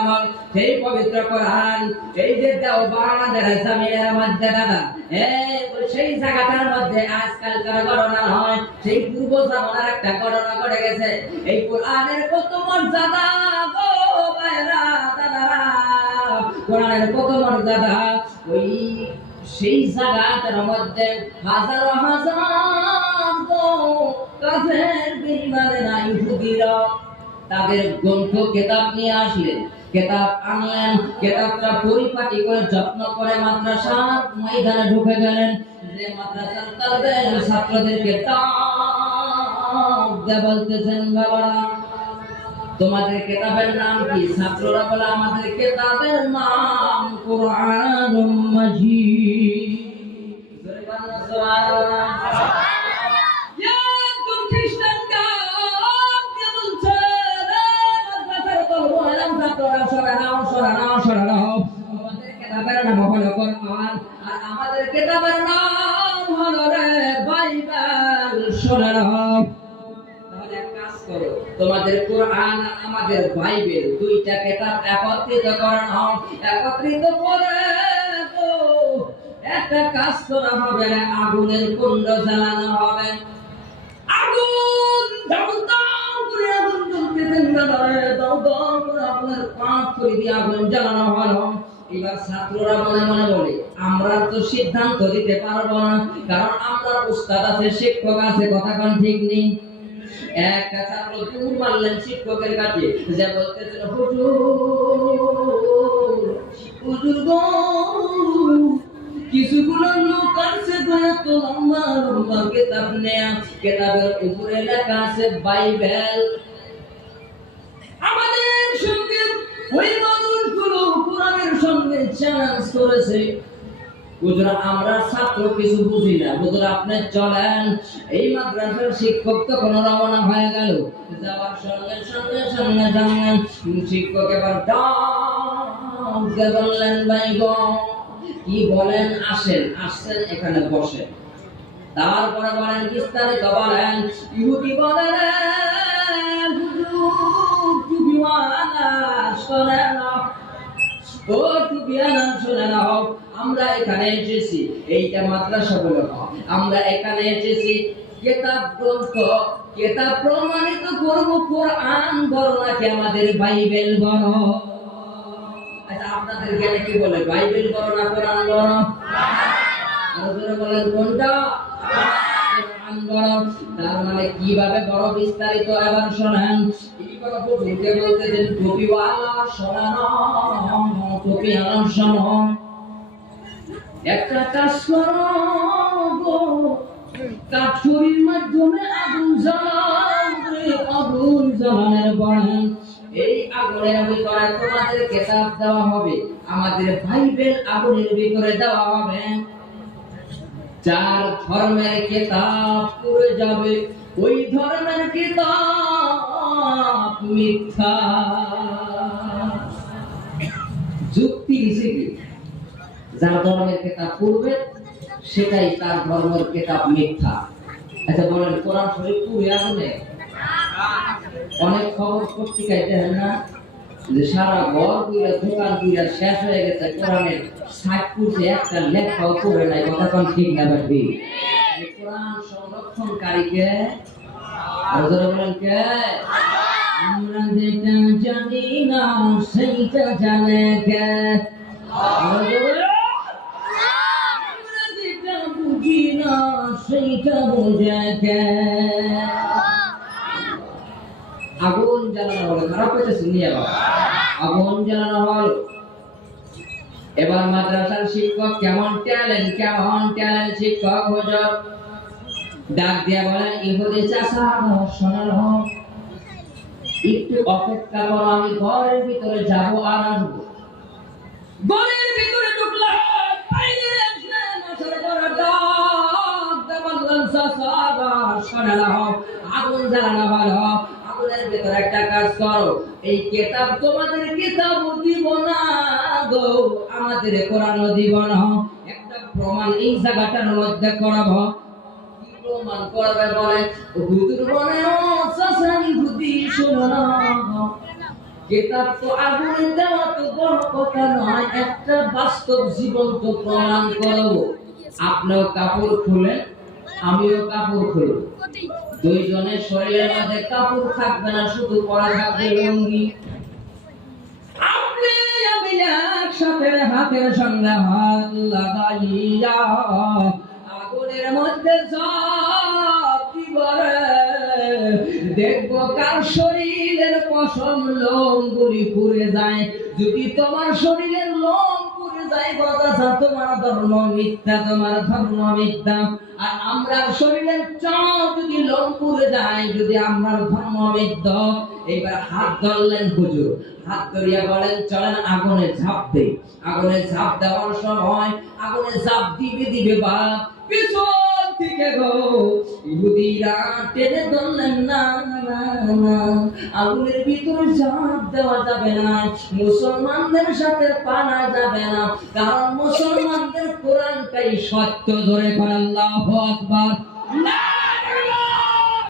আমার সেই পবিত্র কোরআন এই যে দেওবানের জমিনের মধ্যে দাদা সেই জায়গাটার মধ্যে আজকালকার ঘটনা হয়, সেই পূর্ব জামানার একটা ঘটনা ঘটে গেছে। এই কোরআনের কত মর্যাদা গো ভাইরা দাদারা, কোরআনের কত মর্যাদা। ওই সেই জায়গাটার মধ্যে হাজার হাজার কাফের বেঈমানেরা ইহুদিরা তাদের গ্রন্থ কিতাব নিয়ে আসলেন, কিতাব আনলেন, কিতাবটা পরিপাটি করে যত্ন করে মাদ্রাসার ময়দানে ঢুকে গেলেন। যে মাদ্রাসার তাদের ছাত্রদেরকে বলতেছেন, বাবারা তোমাদের কিতাবের নাম কি? ছাত্ররা বলে আমাদের কিতাবের নাম কোরআনুল মাজিদ। আমাদের কিতাবের নাম হলো রে বাইবেল। শোনা নাও, তাহলে এক কাজ করো, তোমাদের কোরআন আর আমাদের বাইবেল দুইটা কিতাব একত্রিত করা নাও। একত্রিত করে একটা কাজ করা হবে, আগুনের কুণ্ড জ্বালানো হবে। আগুন দাও দাও করে আগুন জ্বলতেছেন দাদারে, দাও দাও করে আপনার পাঁচ করে দিয়ে আগুন জ্বালানো হলো। এবার ছাত্ররা মনে মনে বলে আমরা তো সিদ্ধান্ত দিতে পারবো না, কারণ আমরা উস্তাদ আছে, শিক্ষক আছে, কথা কোন ঠিক নেই। একটা ছাত্র দূর মারলেন শিক্ষকের কাছে, যে বলতেছিল হুজুর গো কিছুগুলো লোক আছে এত লম্বা লম্বা কিতাব নেয়া, কিতাবের উপরে লেখা আছে বাইবেল। আমাদের সঙ্গে ওই মানুষগুলো কোরআনের সঙ্গে চ্যালেঞ্জ করেছে। হুজুর আমরা ছাত্র কিছু বুঝি না, হুজুর আপনি চলেন। এই মাদ্রাসার শিক্ষক তো কোনো রওনা হয়ে গেল, যাওয়ার সঙ্গে সঙ্গে সঙ্গে জানলেন শিক্ষক এবার ডাকতে বললেন, ভাই গো কি বলেন, আসেন আসেন এখানে বসেন। তারপরে বলেন বিস্তারিত বলেন। ইহুদি বলেন আমরা এখানে এসেছি, এইটা মাদ্রাসা বলে আমরা এখানে এসেছি কিতাব গ্রন্থ, কিতাব প্রমাণিত করব কোরআন বড় নাকি আমাদের বাইবেল বড়? আচ্ছা আপনাদের জ্ঞানে কি বলে, বাইবেল বড় না কোরআন বড়? আরো বলেন কোনটা? কোরআন বড়। তার মানে কিভাবে বড় বিস্তারিত এবার শোনেন। এই কথা বুঝতে বলতেছেন টুপিওয়ালা শোনানো, টুপিওয়ালা শোনো, একটা কাজ করো গো, কাঠুরির মাধ্যমে আগুন জ্বালাবে, আগুন জ্বালানোর পরে এই আগুনের ভিতরে তোমাদের কিতাব দেওয়া হবে, আমাদের বাইবেল আগুনের ভিতরে দেওয়া হবে। যার ধর্মের কিতাব পুড়ে যাবে, ওই ধর্মের কিতাব মিথ্যা। যুক্তি দিছে কি? যার ধর্মের কিতাব পুড়বে সেটাই তার ধর্মের কিতাব মিথ্যা। আচ্ছা বলেন কোরআন শরীফ পুড়ে আগুনে? অনেক খবর পত্রিকায় দেখেন না যে সারা ঘর পুরা দোকান পুরা শেষ হয়ে গেছে, কোরআনের 60 পুরুষে একটা লেখাও পড়ে নাই, কথা কোন ঠিক না ভাবি? কোরআন সংরক্ষণকারীকে বলেন কে? আমরা যেটা জানি না সেইটা জানে কে? আমরা যেটা বুঝি না সেইটা বোঝে কে? আগুন জ্বালানো হলো, খারাপ হইতেছে নিয়ে আগুন জ্বালানো হলো। এবার মাদ্রাসার শিক্ষক কেমন ট্যালেন্ট শিক্ষক হুজুর ডাক দিয়া বলেন, ইহুদি চাচা শোনানো, একটু অপেক্ষা করো, আমি ঘরের ভিতরে যাব আর আসবো। ঘরের ভিতরে ঢুকলাম, বাইরে আসলেন, আসার পরে ডাক দিয়া বললেন, চাচা শোনানো, আগুন জ্বালানো হলো। আগুনের ভিতরে একটা কাজ করো, এই কিতাব তোমাদের কিতাব দিব না গো, আমাদের কোরআন দিব না। একটা প্রমাণ এই জায়গাটার মধ্যে করাবো। কি প্রমাণ করবে বলে? হুজুর বলে ও চাচা ইহুদি শোনো না, কিতাব তো আগুনে দেওয়া তো বড় কথা নয়, একটা বাস্তব জীবন্ত প্রমাণ করব। আপনিও কাপড় খুলেন, আমিও কাপড় খুলব, দুইজনের শরীরের মধ্যে কাপড় থাকবে না, শুধু পরা থাকবে লুঙ্গি। আপনি আমি একসাথে হাতের সঙ্গে হাত লাগাইয়া আগুনের মধ্যে দেখবো কার শরীরের পশম লোমগুলি পুড়ে যায়। যদি তোমার শরীরের লোম পুড়ে যায় বাবা, তোমার ধর্ম মিথ্যা, তোমার ধর্ম মিথ্যা। আর আমরা শরীরের চাপ যদি লোম পুড়ে যায়, যদি আমার ধর্ম মিথ্যা। এবার হাত ধরলেন হুজুর, হাত ধরিয়া বলেন চলেন আগুনে ঝাঁপ দেই। আগুনে ঝাঁপ দেওয়ার সময় আগুনে ঝাঁপ দিবে দিবে বাপ পিছন থেকে গো ইহুদিরা টেনে ধরলেন, না না না, আগুনের ভিতরে ঝাঁপ দেওয়া যাবে না, মুসলমানদের সাথে পানা যাবে না, কারণ মুসলমানদের কোরআনটাই সত্য। ধরে আল্লাহু আকবার।